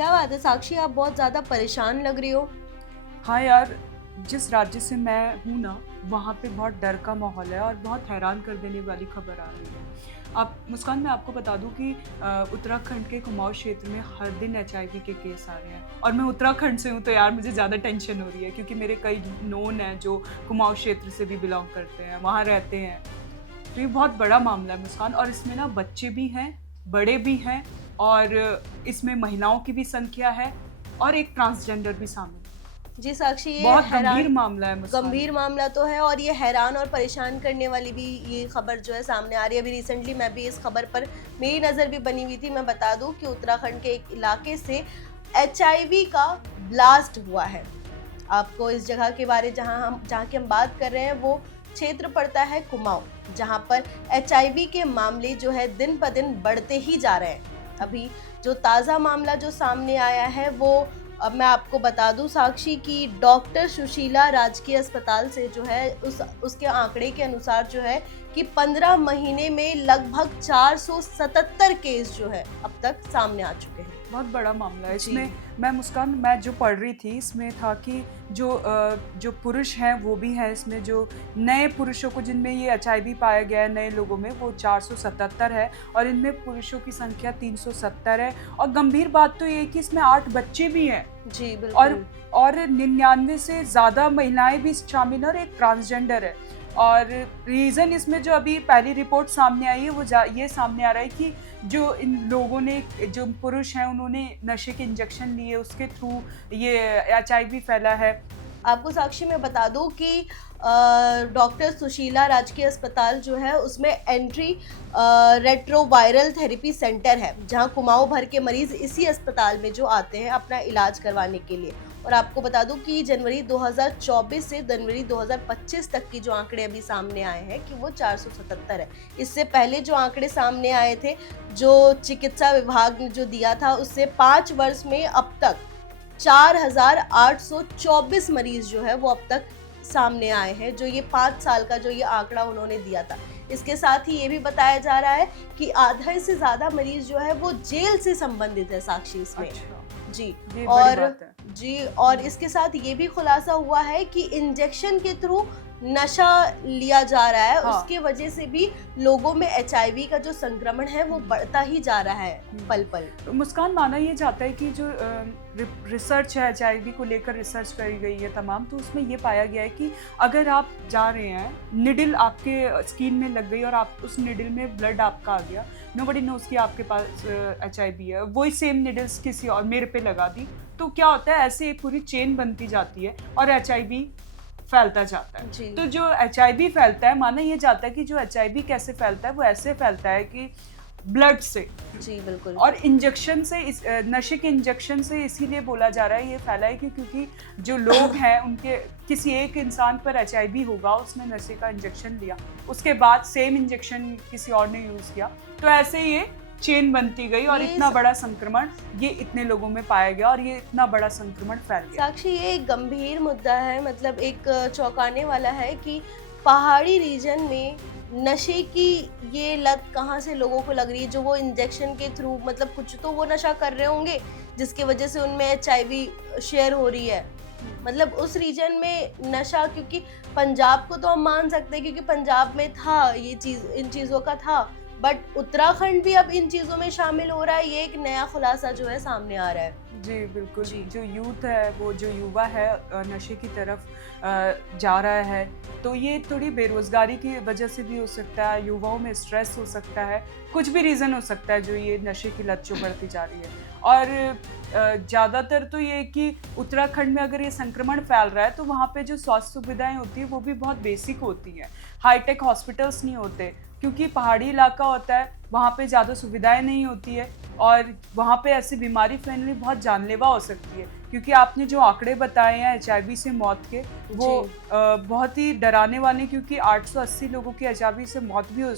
क्या बात है साक्षी, आप बहुत ज़्यादा परेशान लग रही हो। हाँ यार, जिस राज्य से मैं हूँ ना, वहाँ पे बहुत डर का माहौल है और बहुत हैरान कर देने वाली खबर आ रही है। आप मुस्कान, मैं आपको बता दूँ कि उत्तराखंड के कुमाऊँ क्षेत्र में हर दिन एचआईवी के केस आ रहे हैं और मैं उत्तराखंड से हूँ, तो यार मुझे ज़्यादा टेंशन हो रही है क्योंकि मेरे कई नोन हैं जो कुमाऊँ क्षेत्र से भी बिलॉन्ग करते हैं, वहाँ रहते हैं। तो ये बहुत बड़ा मामला है मुस्कान, और इसमें ना बच्चे भी हैं, बड़े भी हैं, और इसमें महिलाओं की भी संख्या है और एक ट्रांसजेंडर भी शामिल है। जी साक्षी, ये बहुत गंभीर हैरान मामला है मुस्कान। गंभीर मामला तो है और ये हैरान और परेशान करने वाली भी ये खबर जो है सामने आ रही है। अभी रिसेंटली मैं भी इस खबर पर मेरी नज़र भी बनी हुई थी। मैं बता दूं कि उत्तराखंड के एक इलाके से एचआईवी का ब्लास्ट हुआ है। आपको इस जगह के बारे जहां की हम बात कर रहे हैं वो क्षेत्र पड़ता है कुमाऊं, जहां पर एचआईवी के मामले जो है दिन ब दिन बढ़ते ही जा रहे हैं। अभी जो ताज़ा मामला जो सामने आया है वो, अब मैं आपको बता दूं साक्षी की, डॉक्टर सुशीला राजकीय अस्पताल से जो है उसके आंकड़े के अनुसार जो है कि 15 महीने में लगभग 477 केस जो है अब तक सामने आ चुके हैं। बहुत बड़ा मामला है जी इसमें। मैं मुस्कान, मैं जो पढ़ रही थी इसमें था कि जो पुरुष हैं वो भी हैं इसमें, जो नए पुरुषों को जिनमें ये एचआईवी पाया गया है नए लोगों में, वो 477 है और इनमें पुरुषों की संख्या 370 है। और गंभीर बात तो ये है कि इसमें 8 बच्चे भी हैं जी और बिल्कुल। और 99 से ज़्यादा महिलाएं भी शामिल हैं और एक ट्रांसजेंडर है। और रीज़न इसमें जो अभी पहली रिपोर्ट सामने आई है वो ये सामने आ रहा है कि जो इन लोगों ने, जो पुरुष हैं, उन्होंने नशे के इंजेक्शन लिए, उसके थ्रू ये एचआईवी फैला है। आपको साक्षी में बता दूं कि डॉक्टर सुशीला राजकीय अस्पताल जो है उसमें एंट्री रेट्रोवायरल थेरेपी सेंटर है, जहां कुमाऊं भर के मरीज इसी अस्पताल में जो आते हैं अपना इलाज करवाने के लिए। और आपको बता दूं कि जनवरी 2024 से जनवरी 2025 तक की जो आंकड़े अभी सामने आए हैं कि वो 477 है। इससे पहले जो आंकड़े सामने आए थे, जो चिकित्सा विभाग ने जो दिया था, उससे 5 वर्ष में अब तक 4,824 मरीज जो है वो अब तक सामने आए हैं, जो ये 5 साल का जो ये आंकड़ा उन्होंने दिया था। इसके साथ ही ये भी बताया जा रहा है कि आधे से ज़्यादा मरीज जो है वो जेल से संबंधित है साक्षी इसमें। अच्छा, जी। ये बड़ी और बात है। जी, और इसके साथ ये भी खुलासा हुआ है कि इंजेक्शन के थ्रू नशा लिया जा रहा है, हाँ। उसके वजह से भी लोगों में एचआईवी का जो संक्रमण है वो बढ़ता ही जा रहा है पल पल। मुस्कान, माना ये जाता है कि जो रिसर्च है एचआईवी को लेकर, रिसर्च करी गई है तमाम, तो उसमें ये पाया गया है कि अगर आप जा रहे हैं, निडल आपके स्किन में लग गई और आप उस निडल में ब्लड आपका आ गया, नोबडी नोज कि आपके पास एचआईवी है, वही सेम निडल्स किसी और मेरे पे लगा दी, तो क्या होता है, ऐसे एक पूरी चेन बनती जाती है और एचआईवी फैलता जाता है। जी तो जो एचआईवी फैलता है, माना ये जाता है कि जो एचआईवी कैसे फैलता है, वो ऐसे फैलता है कि ब्लड से जी बिल्कुल। और इंजेक्शन से, इस नशे के इंजेक्शन से। इसीलिए बोला जा रहा है ये फैला है कि क्योंकि जो लोग हैं उनके किसी एक इंसान पर एचआईवी होगा, उसने नशे का इंजेक्शन लिया, उसके बाद सेम इंजेक्शन किसी और ने यूज़ किया, तो ऐसे ये चेन बनती गई और इतना बड़ा संक्रमण ये इतने लोगों में पाया गया और ये इतना बड़ा संक्रमण फैल गया। साक्षी, ये एक गंभीर मुद्दा है, मतलब एक चौंकाने वाला है कि पहाड़ी रीजन में नशे की ये लत कहाँ से लोगों को लग रही है, जो वो इंजेक्शन के थ्रू, मतलब कुछ तो वो नशा कर रहे होंगे जिसकी वजह से उनमें एचआईवी शेयर हो रही है। मतलब उस रीजन में नशा, क्योंकि पंजाब को तो हम मान सकते हैं क्योंकि पंजाब में था ये चीज़, इन चीज़ों का था, बट उत्तराखंड भी अब इन चीज़ों में शामिल हो रहा है। ये एक नया खुलासा जो है सामने आ रहा है। जी बिल्कुल। जी जो यूथ है, वो जो युवा है, नशे की तरफ जा रहा है, तो ये थोड़ी बेरोजगारी की वजह से भी हो सकता है, युवाओं में स्ट्रेस हो सकता है, कुछ भी रीज़न हो सकता है जो ये नशे की लत जो बढ़ती जा रही है। और ज़्यादातर तो ये है कि उत्तराखंड में अगर ये संक्रमण फैल रहा है तो वहाँ पे जो स्वास्थ्य सुविधाएं होती है वो भी बहुत बेसिक होती हैं, हाईटेक हॉस्पिटल्स नहीं होते, क्योंकि पहाड़ी इलाका होता है, वहाँ पे ज़्यादा सुविधाएं नहीं होती है और वहाँ पे ऐसी बीमारी फैलनी बहुत जानलेवा हो सकती है। क्योंकि आपने जो आंकड़े बताए हैं एचआईवी से मौत के, वो बहुत ही डराने वाले, क्योंकि 880 लोगों की एचआईवी से मौत भी हो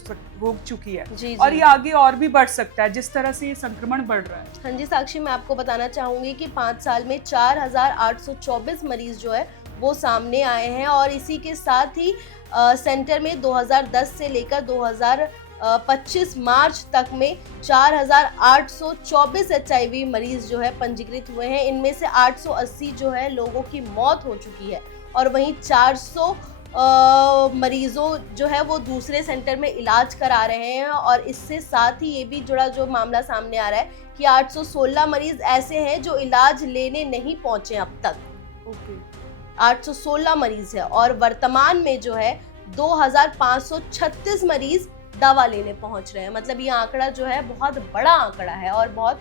चुकी है जी और जी। ये आगे और भी बढ़ सकता है जिस तरह से ये संक्रमण बढ़ रहा है। हाँ जी साक्षी, मैं आपको बताना चाहूँगी कि 5 साल में 4,824 मरीज जो है वो सामने आए हैं और इसी के साथ ही सेंटर में 2010 से लेकर 25 मार्च तक में 4,824 HIV मरीज जो है पंजीकृत हुए हैं। इनमें से 880 जो है लोगों की मौत हो चुकी है और वहीं 400 मरीजों जो है वो दूसरे सेंटर में इलाज करा रहे हैं। और इससे साथ ही ये भी जुड़ा जो मामला सामने आ रहा है कि 816 मरीज ऐसे हैं जो इलाज लेने नहीं पहुंचे अब तक। ओके 816 मरीज है और वर्तमान में जो है 2,536 मरीज दवा लेने पहुंच रहे हैं। मतलब ये आंकड़ा जो है बहुत बड़ा आंकड़ा है और बहुत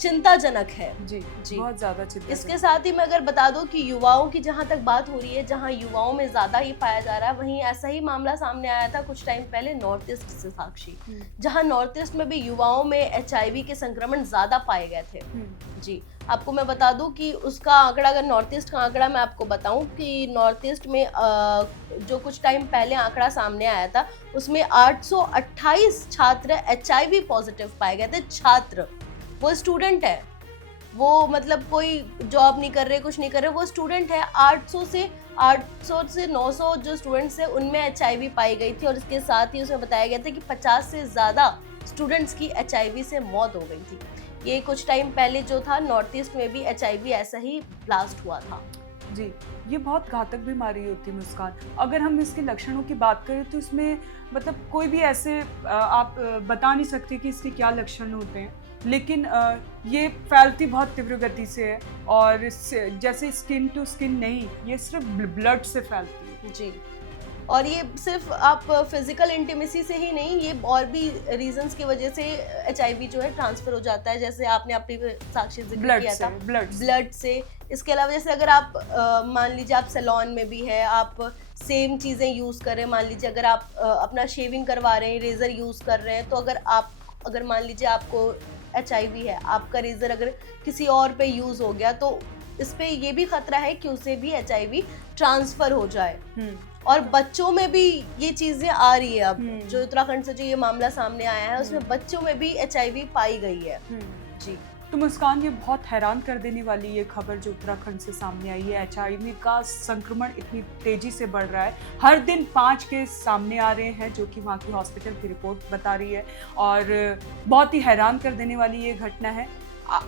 चिंताजनक है। जी जी। बहुत ज़्यादा चिंता। इसके साथ ही मैं अगर बता दूं कि युवाओं की जहां तक बात हो रही है, जहां युवाओं में ज्यादा ही पाया जा रहा है, वहीं ऐसा ही मामला सामने आया था कुछ टाइम पहले नॉर्थ ईस्ट से साक्षी, जहां नॉर्थ ईस्ट में भी युवाओं में HIV के संक्रमण ज्यादा पाए गए थे। जी, आपको मैं बता दूं कि उसका आंकड़ा, अगर नॉर्थ ईस्ट का आंकड़ा मैं आपको बताऊं कि नॉर्थ ईस्ट में जो कुछ टाइम पहले आंकड़ा सामने आया था उसमें 828 छात्र HIV पॉजिटिव पाए गए थे। छात्र, वो स्टूडेंट है, वो मतलब कोई जॉब नहीं कर रहे, कुछ नहीं कर रहे, वो स्टूडेंट है। 800 से 900 जो स्टूडेंट्स हैं उनमें HIV पाई गई थी और इसके साथ ही उसमें बताया गया था कि 50 से ज़्यादा स्टूडेंट्स की HIV से मौत हो गई थी। ये कुछ टाइम पहले जो था नॉर्थ ईस्ट में भी HIV ऐसा ही ब्लास्ट हुआ था। जी, ये बहुत घातक बीमारी होती है मुस्कान। अगर हम इसके लक्षणों की बात करें तो इसमें मतलब कोई भी ऐसे आप बता नहीं सकते कि इसके क्या लक्षण होते हैं, लेकिन ये फैलती बहुत तीव्र गति से है और इससे जैसे स्किन टू स्किन नहीं, ये सिर्फ ब्लड से फैलती है। जी, और ये सिर्फ आप फिजिकल इंटीमेसी से ही नहीं, ये और भी रीजंस की वजह से HIV जो है ट्रांसफर हो जाता है। जैसे आपने अपनी साक्षी जिक्र किया था, ब्लड से। इसके अलावा जैसे अगर आप मान लीजिए आप सैलून में भी है, आप सेम चीज़ें यूज़ कर रहे हैं, मान लीजिए अगर आप अपना शेविंग करवा रहे हैं, रेज़र यूज़ कर रहे हैं, तो अगर मान लीजिए आपको HIV है, आपका रेज़र अगर किसी और पे यूज़ हो गया तो इस पे ये भी खतरा है कि उसे भी HIV ट्रांसफर हो जाए। और बच्चों में भी ये चीजें आ रही है। अब जो उत्तराखंड से जो ये मामला सामने आया है उसमें बच्चों में भी HIV पाई गई है। जी, तो मुस्कान, ये बहुत हैरान कर देने वाली ये खबर जो उत्तराखंड से सामने आई है। HIV का संक्रमण इतनी तेजी से बढ़ रहा है, हर दिन 5 केस सामने आ रहे हैं जो कि वहाँ की हॉस्पिटल की रिपोर्ट बता रही है और बहुत ही हैरान कर देने वाली ये घटना है।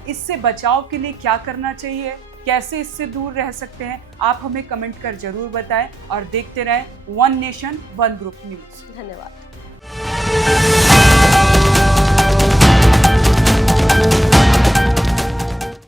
इससे बचाव के लिए क्या करना चाहिए, कैसे इससे दूर रह सकते हैं, आप हमें कमेंट कर जरूर बताएं और देखते रहें one nation one group news. धन्यवाद।